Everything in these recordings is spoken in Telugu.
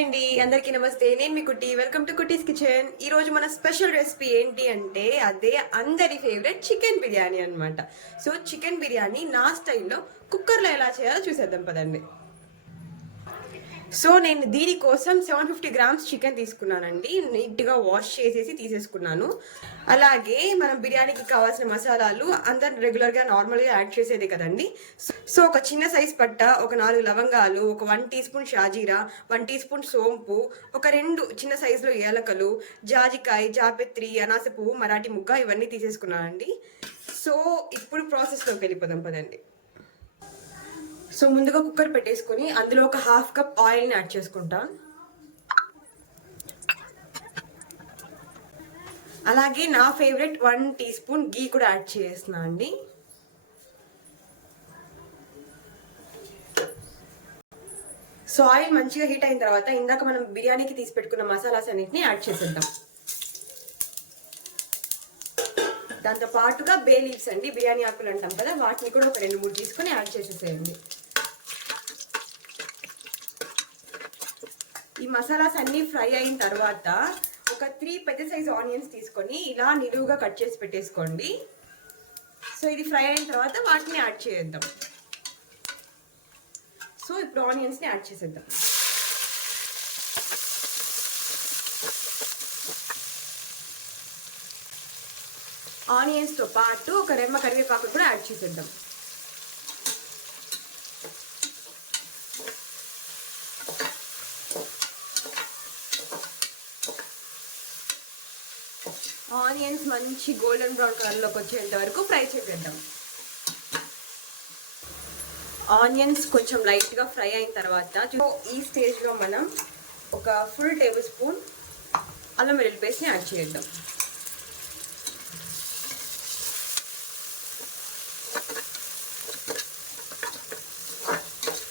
అండి. అందరికీ నమస్తే. నేను మీ కుట్టి. వెల్కమ్ టు కుటీస్ కిచెన్ ఈ రోజు మన స్పెషల్ రెసిపీ ఏంటి అంటే అదే అందరి ఫేవరెట్ చికెన్ బిర్యానీ అనమాట సో చికెన్ బిర్యానీ నా స్టైల్లో కుక్కర్లో ఎలా చేయాలో చూసేద్దాం పదండి. సో నేను దీనికోసం సెవెన్ ఫిఫ్టీ గ్రామ్స్ చికెన్ తీసుకున్నానండి. నీట్గా వాష్ చేసేసి తీసేసుకున్నాను. అలాగే మనం బిర్యానీకి కావాల్సిన మసాలాలు అందరు రెగ్యులర్గా నార్మల్గా యాడ్ చేసేది కదండి. సో ఒక చిన్న సైజ్ పట్ట ఒక నాలుగు లవంగాలు ఒక వన్ టీ స్పూన్ షాజీరా వన్ టీ స్పూన్ సోంపు ఒక రెండు చిన్న సైజులో ఏలకలు జాజికాయ జాపెత్రి అనాస పువ్వు మరాఠీ ముగ్గ ఇవన్నీ తీసేసుకున్నానండి. సో ఇప్పుడు ప్రాసెస్లోకి వెళ్ళిపోదాం పదండి. సో ముందుగా కుక్కర్ పెట్టేసుకొని అందులో ఒక హాఫ్ కప్ ఆయిల్ని యాడ్ చేసుకుంటాం. అలాగే నా ఫేవరెట్ వన్ టీ స్పూన్ గీ కూడా యాడ్ చేస్తున్నా అండి. సో ఆయిల్ మంచిగా హీట్ అయిన తర్వాత ఇందాక మనం బిర్యానీకి తీసి పెట్టుకున్న మసాలాస్ అన్నిటిని యాడ్ చేసేద్దాం. దాంతో పాటుగా బే లీవ్స్ అండి బిర్యానీ ఆకులు అంటాం కదా వాటిని కూడా ఒక రెండు మూడు తీసుకొని యాడ్ చేసేసేయండి. ఈ మసాలాస్ అన్నీ ఫ్రై అయిన తర్వాత ఒక త్రీ పెద్ద సైజ్ ఆనియన్స్ తీసుకొని ఇలా నిలువుగా కట్ చేసి పెట్టేసుకోండి. సో ఇది ఫ్రై అయిన తర్వాత వాటిని యాడ్ చేద్దాం. సో ఇప్పుడు ఆనియన్స్ని యాడ్ చేసేద్దాం. ఆనియన్స్తో పాటు ఒక రెమ్మ కరివేపాకు కూడా యాడ్ చేసేద్దాం. ఆనియన్స్ మంచి గోల్డెన్ బ్రౌన్ కలర్లోకి వచ్చేంత వరకు ఫ్రై చేసేద్దాం. ఆనియన్స్ కొంచెం లైట్గా ఫ్రై అయిన తర్వాత ఈ స్టేజ్లో మనం ఒక ఫుల్ టేబుల్ స్పూన్ అల్లం వెల్లుల్లి పేస్ట్ని యాడ్ చేద్దాం.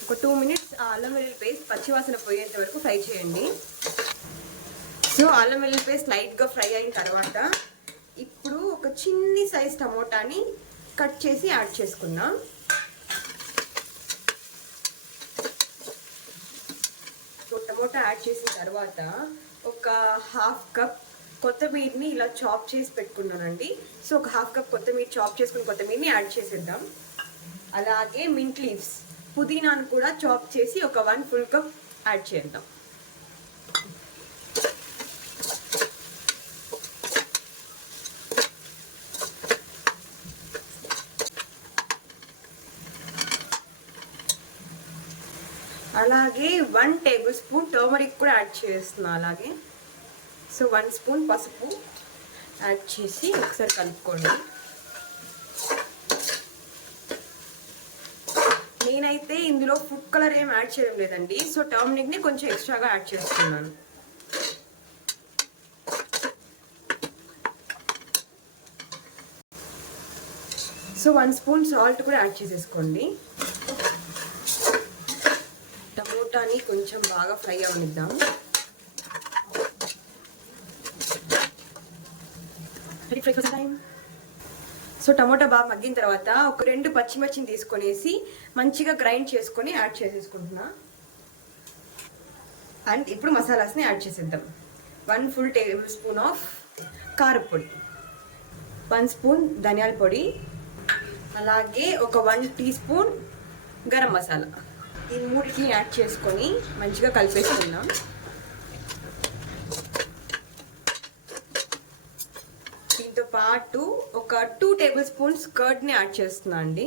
ఒక టూ మినిట్స్ ఆ అల్లం వెల్లుల్లి పేస్ట్ పచ్చివాసన పోయేంత వరకు ఫ్రై చేయండి. సో అల్లం వెల్లుల్లి పేస్ట్ లైట్గా ఫ్రై అయిన తర్వాత ఒక చిన్ని సైజ్ టమోటాని కట్ చేసి యాడ్ చేసుకుందాం టమోటా యాడ్ చేసిన తర్వాత ఒక హాఫ్ కప్ కొత్తమీరిని ఇలా చాప్ చేసి పెట్టుకున్నానండి. సో ఒక హాఫ్ కప్ కొత్తమీర చాప్ చేసుకుని కొత్తమీరిని యాడ్ చేసేద్దాం. అలాగే మింట్ లీవ్స్ పుదీనాను కూడా చాప్ చేసి ఒక వన్ ఫుల్ కప్ యాడ్ చేద్దాం. అలాగే వన్ టేబుల్ స్పూన్ టర్మరిక్ కూడా యాడ్ చేస్తున్నా అలాగే. సో వన్ స్పూన్ పసుపు యాడ్ చేసి ఒకసారి కలుపుకోండి. నేనైతే ఇందులో ఫుడ్ కలర్ ఏం యాడ్ చేయడం లేదండి. సో టర్మరిక్ని కొంచెం ఎక్స్ట్రాగా యాడ్ చేస్తున్నాను. సో వన్ స్పూన్ సాల్ట్ కూడా యాడ్ చేసేసుకోండి. టమోటాని కొంచెం బాగా ఫ్రై అవనిద్దాం. సో టమోటా బాగా మగ్గిన తర్వాత ఒక రెండు పచ్చిమిర్చిని తీసుకొనేసి మంచిగా గ్రైండ్ చేసుకొని యాడ్ చేసేసుకుంటున్నా. అండ్ ఇప్పుడు మసాలాస్ని యాడ్ చేసేద్దాం. One full tablespoon of కారపొడి వన్ స్పూన్ ధనియాల పొడి. అలాగే ఒక one teaspoon garam masala. ఈ మూడిటిని యాడ్ చేసుకొని మంచిగా కలిపేసుకుందాం. దీంతో పాటు ఒక టూ టేబుల్ స్పూన్స్ కర్డ్ని యాడ్ చేస్తున్నా అండి.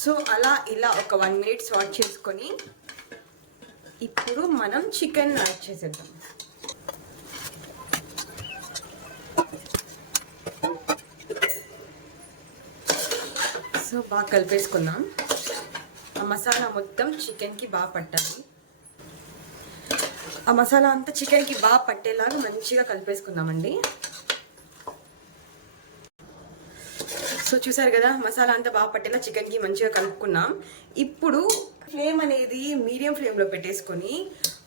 సో అలా ఇలా ఒక వన్ మినిట్స్ సాట్ చేసుకొని ఇప్పుడు మనం చికెన్ యాడ్ చేసేద్దాం. సో బాగా కలిపేసుకుందాం. ఆ మసాలా మొత్తం చికెన్కి బాగా పట్టాలి. ఆ మసాలా అంతా చికెన్కి బాగా పట్టేలాగా మంచిగా కలిపేసుకుందామండి. సో చూసారు కదా మసాలా అంతా బాగా పట్టేలా చికెన్కి మంచిగా కలుపుకున్నాం. ఇప్పుడు ఫ్లేమ్ అనేది మీడియం ఫ్లేమ్లో పెట్టేసుకొని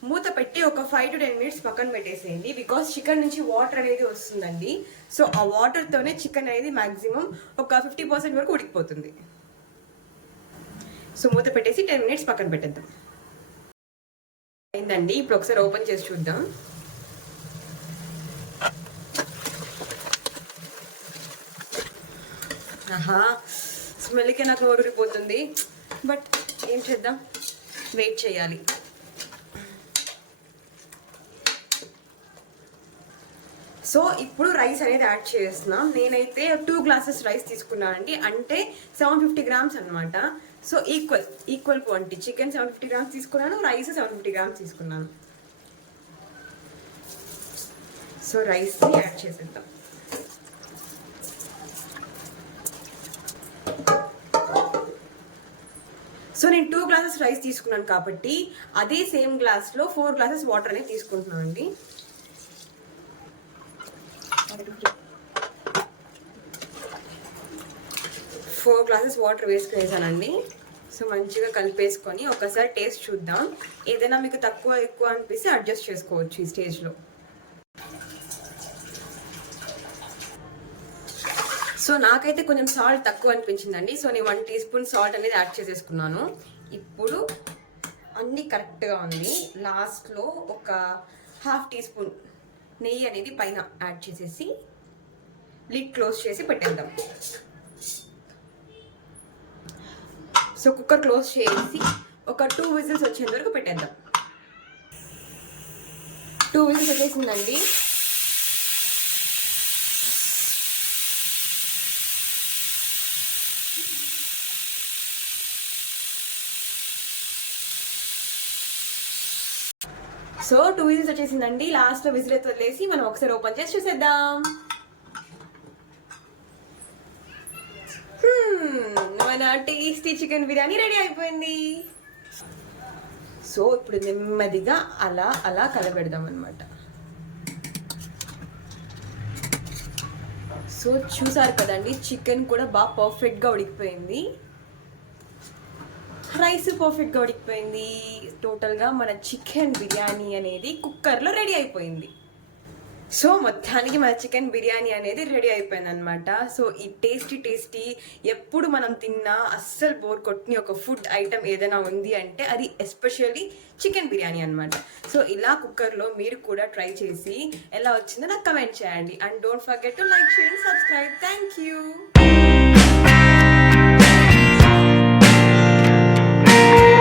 మూత పెట్టి ఒక ఫైవ్ టు టెన్ మినిట్స్ పక్కన పెట్టేసేయండి. బికాస్ చికెన్ నుంచి వాటర్ అనేది వస్తుందండి. సో ఆ వాటర్తోనే చికెన్ అనేది మాక్సిమం ఒక ఫిఫ్టీ పర్సెంట్ వరకు ఉడికిపోతుంది. సో మూత పెట్టేసి టెన్ మినిట్స్ పక్కన పెట్టేద్దాం. అయిందండి. ఇప్పుడు ఒకసారి ఓపెన్ చేసి చూద్దాం. ఆహా స్మెల్కే నాకు ఊరిపోతుంది బట్ ఏం చేద్దాం? వెయిట్ చేయాలి. సో ఇప్పుడు రైస్ అనేది యాడ్ చేస్తున్నాం. నేనైతే టూ గ్లాసెస్ రైస్ తీసుకున్నానండి అంటే సెవెన్ ఫిఫ్టీ గ్రామ్స్ అనమాట so equal equal quantity chicken seven fifty grams తీసుకున్నాను. రైస్ సెవెన్ ఫిఫ్టీ గ్రామ్స్ తీసుకున్నాను. సో రైస్ యాడ్ చేసేద్దాం. సో నేను టూ గ్లాసెస్ రైస్ తీసుకున్నాను కాబట్టి అదే సేమ్ గ్లాస్లో ఫోర్ గ్లాసెస్ వాటర్ అనేది తీసుకుంటున్నాను అండి. ఫోర్ గ్లాసెస్ వాటర్ వేసుకునేసానండి. సో మంచిగా కలిపేసుకొని ఒకసారి టేస్ట్ చూద్దాం. ఏదైనా మీకు తక్కువ ఎక్కువ అనిపిస్తే అడ్జస్ట్ చేసుకోవచ్చు ఈ స్టేజ్లో సో నాకైతే కొంచెం సాల్ట్ తక్కువ అనిపించిందండి. సో నేను వన్ టీ స్పూన్ సాల్ట్ అనేది యాడ్ చేసేసుకున్నాను. ఇప్పుడు అన్నీ కరెక్ట్గా ఉంది. లాస్ట్లో ఒక హాఫ్ టీ స్పూన్ నెయ్యి అనేది పైన యాడ్ చేసేసి లిడ్ క్లోజ్ చేసి పెట్టేద్దాం. సో కుక్కర్ క్లోజ్ చేసి ఒక టూ విజిల్స్ వచ్చేంత వరకు పెట్టేద్దాం. టూ విజిల్స్ వచ్చేసిందండి. సో టూ విజిల్స్ వచ్చేసిందండి. లాస్ట్లో విజిల్ అయితే వదిలేసి మనం ఒకసారి ఓపెన్ చేసి చూసేద్దాం. Hmm, మన టేస్టీ చికెన్ బిర్యానీ రెడీ అయిపోయింది. సో ఇప్పుడు నెమ్మదిగా అలా అలా కలబెడదాం అనమాట సో చూసారు కదండి చికెన్ కూడా బాగా పర్ఫెక్ట్గా ఉడికిపోయింది. రైస్ పర్ఫెక్ట్గా ఉడికిపోయింది. టోటల్గా మన చికెన్ బిర్యానీ అనేది కుక్కర్లో రెడీ అయిపోయింది. సో మొత్తానికి మన చికెన్ బిర్యానీ అనేది రెడీ అయిపోయింది అనమాట సో ఈ టేస్టీ టేస్టీ ఎప్పుడు మనం తిన్నా అస్సలు బోర్ కొట్టిన ఒక ఫుడ్ ఐటమ్ ఏదైనా ఉంది అంటే అది ఎస్పెషల్లీ చికెన్ బిర్యానీ అనమాట సో ఇలా కుక్కర్లో మీరు కూడా ట్రై చేసి ఎలా వచ్చిందో నాకు కమెంట్ చేయండి. And don't forget to like share subscribe. Thank you.